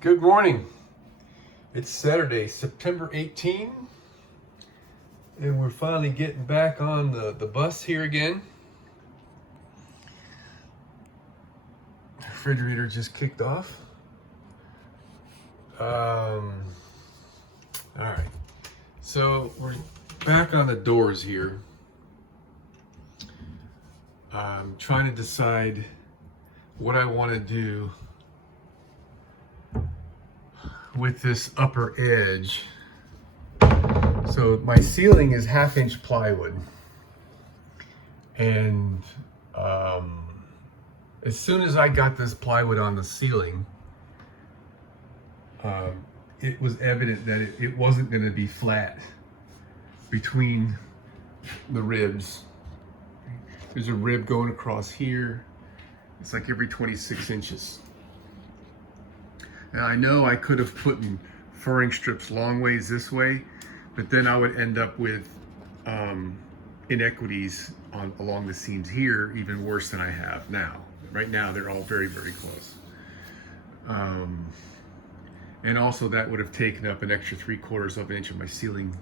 Good morning. It's Saturday, September 18, and we're finally getting back on the bus here again. The refrigerator just kicked off. All right, so we're back on the doors here. I'm trying to decide what I want to do with this upper edge. So my ceiling is 1/2-inch plywood, and as soon as I got this plywood on the ceiling, it was evident that it wasn't going to be flat between the ribs. There's a rib going across here. It's like every 26 inches. And I know I could have put in furring strips long ways this way, but then I would end up with inequities along the seams here, even worse than I have now. Right now, they're all very, very close. And also that would have taken up an extra 3/4 of an inch of my ceiling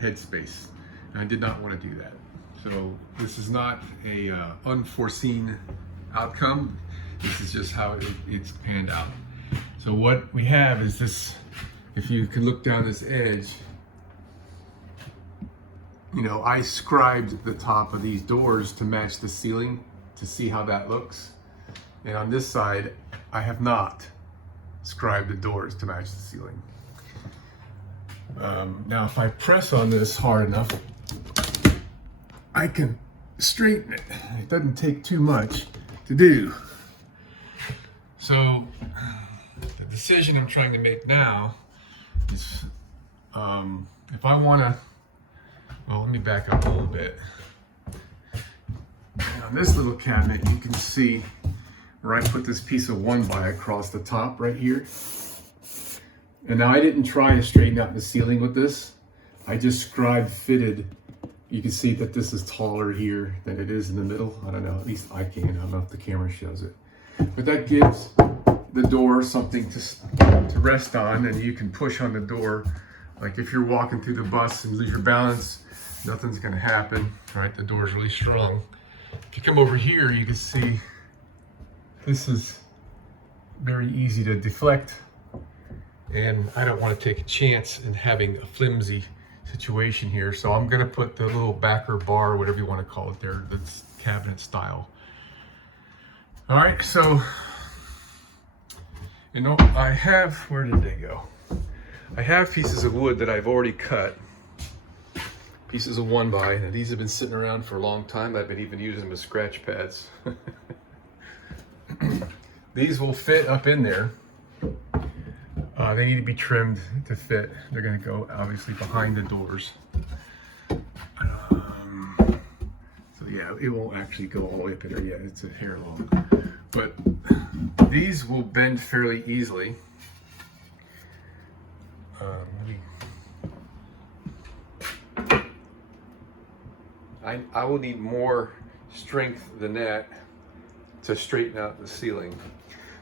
headspace. And I did not want to do that. So this is not a unforeseen outcome. This is just how it's panned out. So what we have is this, if you can look down this edge, you know, I scribed the top of these doors to match the ceiling to see how that looks. And on this side, I have not scribed the doors to match the ceiling. Now, if I press on this hard enough, I can straighten it. It doesn't take too much to do. So the decision I'm trying to make now is if I want to, well, let me back up a little bit. On this little cabinet, you can see where I put this piece of 1x across the top right here. And now I didn't try to straighten out the ceiling with this. I just scribe fitted. You can see that this is taller here than it is in the middle. I don't know, at least I can. I don't know if the camera shows it. But that gives the door something to rest on, and you can push on the door. Like if you're walking through the bus and lose your balance, nothing's gonna happen, right? The door's really strong. If you come over here, you can see this is very easy to deflect, and I don't want to take a chance in having a flimsy situation here. So I'm gonna put the little backer bar, whatever you want to call it there, that's cabinet style. All right, so, you know, I have, where did they go? I have pieces of wood that I've already cut, pieces of 1x, and these have been sitting around for a long time. I've been even using them as scratch pads. These will fit up in there. They need to be trimmed to fit. They're gonna go obviously behind the doors. So yeah, it won't actually go all the way up in there yet. It's a hair long. But these will bend fairly easily. I will need more strength than that to straighten out the ceiling.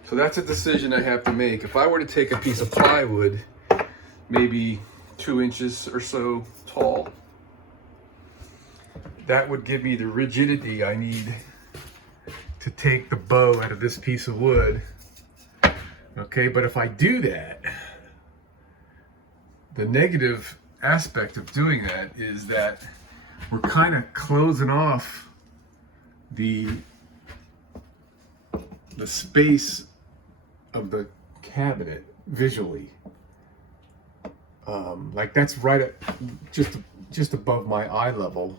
So that's a decision I have to make. If I were to take a piece of plywood, maybe 2 inches or so tall, that would give me the rigidity I need to take the bow out of this piece of wood. Okay, but if I do that, the negative aspect of doing that is that we're kind of closing off the space of the cabinet visually. Like that's right at just above my eye level.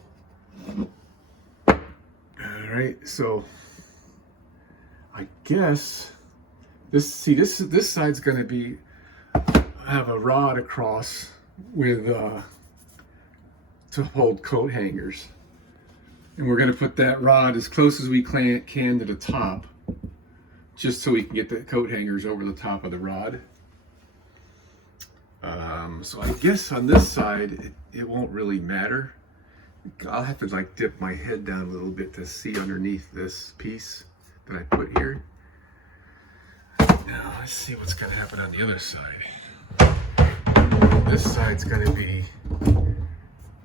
All right, so I guess this side's going to be have a rod across with to hold coat hangers, and we're going to put that rod as close as we can to the top, just so we can get the coat hangers over the top of the rod. So I guess on this side it won't really matter. I'll have to like dip my head down a little bit to see underneath this piece that I put here. Now, Let's see what's gonna happen on the other side. This side's gonna be,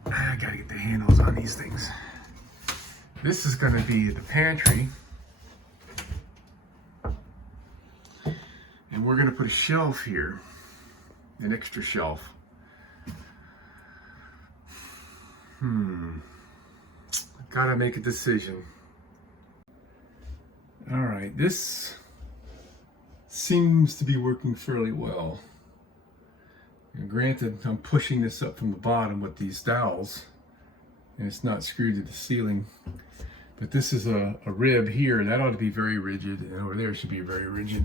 I gotta get the handles on these things. This is gonna be the pantry. And we're gonna put a shelf here, an extra shelf. Gotta make a decision. All right, this seems to be working fairly well. And granted, I'm pushing this up from the bottom with these dowels, and it's not screwed to the ceiling. But this is a rib here, and that ought to be very rigid, and over there should be very rigid.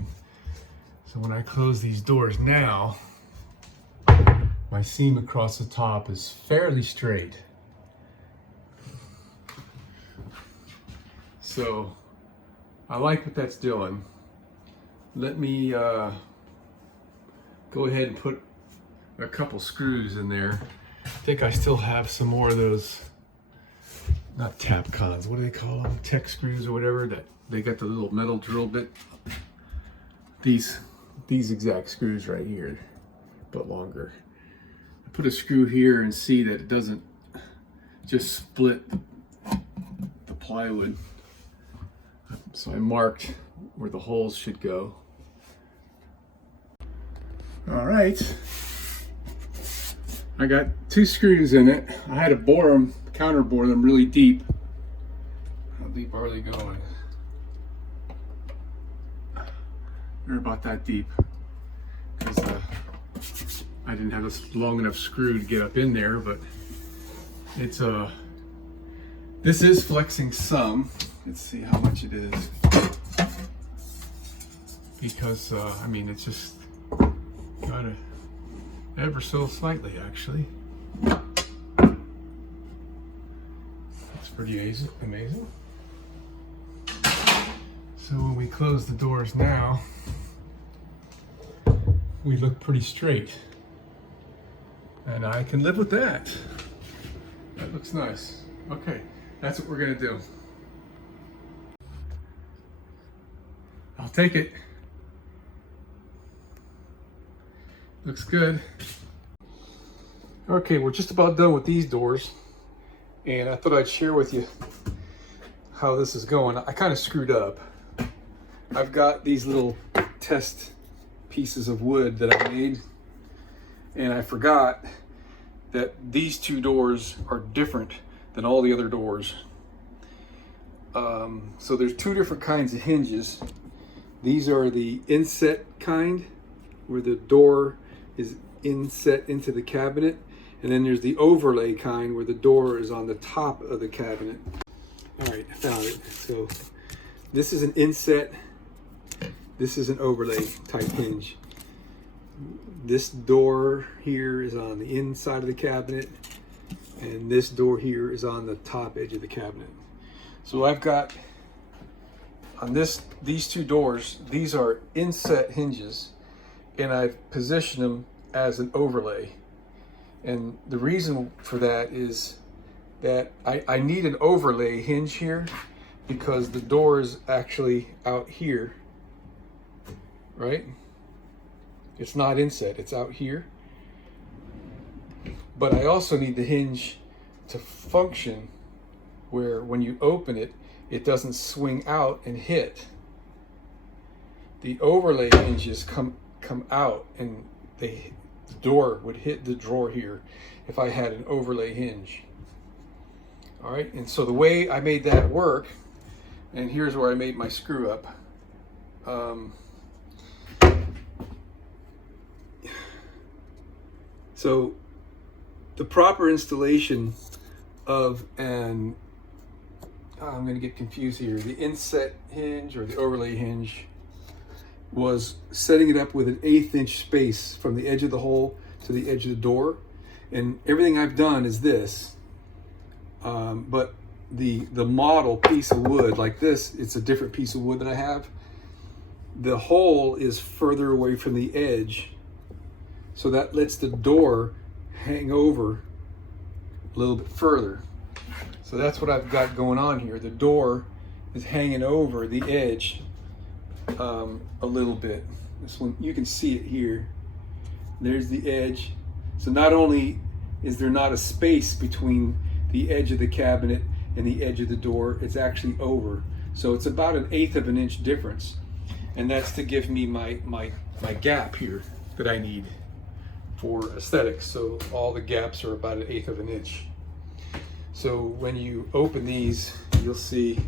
So when I close these doors now, my seam across the top is fairly straight. So I like what that's doing. Let me go ahead and put a couple screws in there. I think I still have some more of those, not Tapcons, what do they call them? Tech screws or whatever, that they got the little metal drill bit. These exact screws right here, but longer. I put a screw here and see that it doesn't just split the plywood. So I marked where the holes should go. All right, I got 2 screws in it. I had to bore them, counter bore them really deep. How deep are they going? They're about that deep, because I didn't have a long enough screw to get up in there, but it's this is flexing some. Let's see how much it is, because I mean, it's just got it ever so slightly, actually. That's pretty amazing. So when we close the doors now, we look pretty straight, and I can live with that. That looks nice. Okay, that's what we're gonna do. I'll take it. Looks good. Okay, we're just about done with these doors, and I thought I'd share with you how this is going. I kind of screwed up. I've got these little test pieces of wood that I made, and I forgot that these 2 doors are different than all the other doors. So there's 2 different kinds of hinges. These are the inset kind, where the door is inset into the cabinet, and then there's the overlay kind, where the door is on the top of the cabinet. All right, I found it. So this is an inset, this is an overlay type hinge. This door here is on the inside of the cabinet, and this door here is on the top edge of the cabinet. So I've got on these 2 doors, these are inset hinges, and I've positioned them as an overlay. And the reason for that is that I need an overlay hinge here, because the door is actually out here, right? It's not inset, it's out here. But I also need the hinge to function where when you open it, it doesn't swing out and hit. The overlay hinges come out, and the door would hit the drawer here if I had an overlay hinge. All right, and so the way I made that work, and here's where I made my screw up. So the proper installation of an, I'm going to get confused here, the inset hinge or the overlay hinge, was setting it up with an 1/8 inch space from the edge of the hole to the edge of the door. And everything I've done is this, but the model piece of wood like this, it's a different piece of wood that I have. The hole is further away from the edge, so that lets the door hang over a little bit further. So that's what I've got going on here. The door is hanging over the edge a little bit. This one, you can see it here. There's the edge. So not only is there not a space between the edge of the cabinet and the edge of the door, it's actually over. So it's about 1/8 of an inch difference. And that's to give me my gap here that I need for aesthetics. So all the gaps are about 1/8 of an inch. So when you open these, you'll see,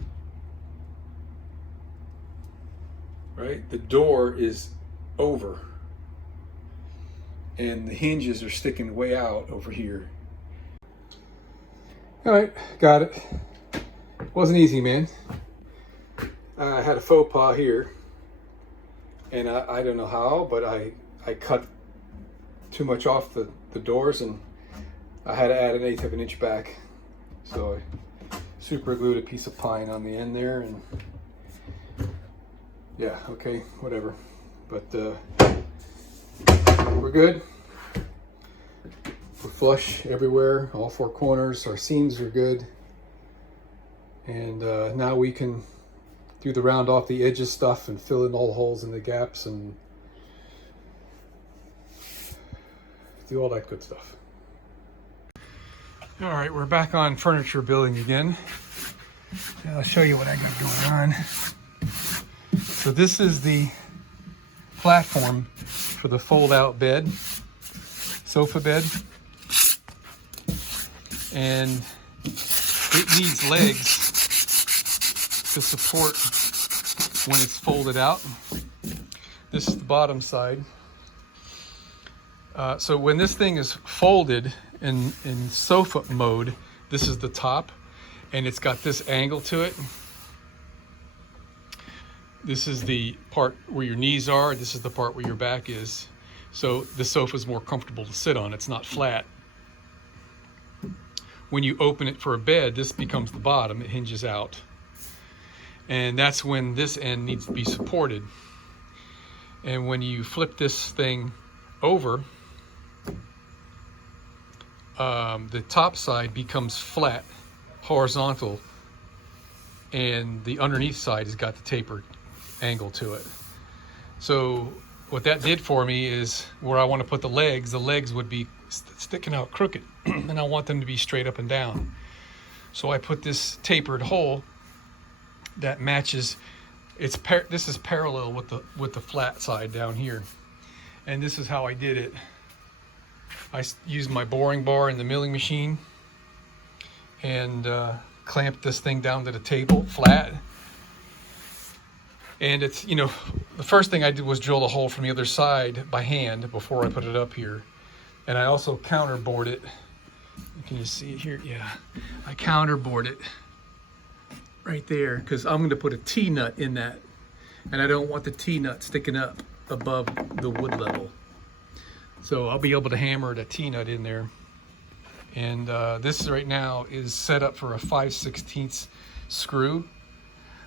right, the door is over and the hinges are sticking way out over here. All right, got it. Wasn't easy, man. I had a faux pas here, and I don't know how, but I cut too much off the doors, and I had to add 1/8 of an inch back. So I super glued a piece of pine on the end there, and yeah, okay, whatever. But we're good. We're flush everywhere, all 4 corners. Our seams are good. And now we can do the round off the edges stuff and fill in all the holes and the gaps and do all that good stuff. All right, we're back on furniture building again. And I'll show you what I got going on. So this is the platform for the fold-out bed, sofa bed. And it needs legs to support when it's folded out. This is the bottom side. So when this thing is folded in sofa mode, this is the top, and it's got this angle to it. This is the part where your knees are. This is the part where your back is. So the sofa is more comfortable to sit on. It's not flat. When you open it for a bed, this becomes the bottom. It hinges out. And that's when this end needs to be supported. And when you flip this thing over, the top side becomes flat, horizontal, and the underneath side has got the tapered angle to it. So what that did for me is where I want to put the legs would be sticking out crooked, and I want them to be straight up and down. So I put this tapered hole that matches. This is parallel with the flat side down here, and this is how I did it. I used my boring bar in the milling machine and clamped this thing down to the table flat. And it's, you know, the first thing I did was drill a hole from the other side by hand before I put it up here. And I also counterbored it. Can you see it here? Yeah, I counterbored it right there because I'm going to put a T-nut in that, and I don't want the T-nut sticking up above the wood level. So I'll be able to hammer the T-nut in there. And this right now is set up for a 5/16 screw.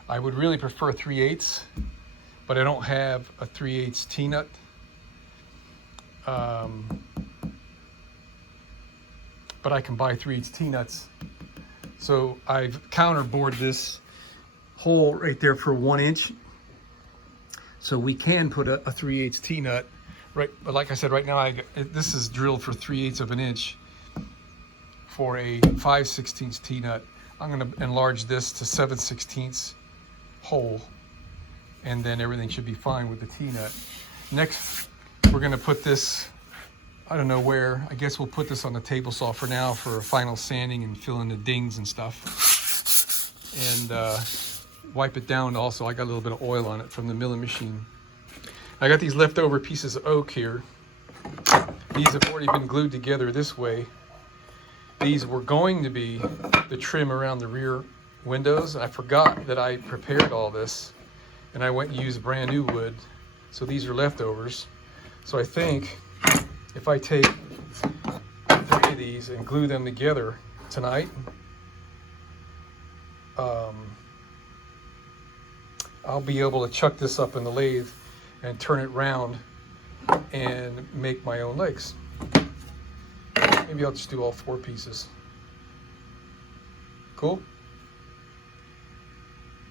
I would really prefer 3/8, but I don't have a 3/8 T-nut. But I can buy 3/8 T-nuts. So I've counterbored this hole right there for 1 inch. So we can put a 3/8 T-nut, right? But like I said, right now this is drilled for 3/8 of an inch for a 5/16 T-nut. I'm gonna enlarge this to 7/16 hole, and then everything should be fine with the T-nut. Next, we're gonna put this, I don't know where, I guess we'll put this on the table saw for now for final sanding and fill in the dings and stuff. And wipe it down also. I got a little bit of oil on it from the milling machine. I got these leftover pieces of oak here. These have already been glued together this way. These were going to be the trim around the rear windows. I forgot that I prepared all this, and I went and used brand new wood. So these are leftovers. So I think if I take 3 of these and glue them together tonight, I'll be able to chuck this up in the lathe and turn it round and make my own legs. Maybe I'll just do all 4 pieces. Cool?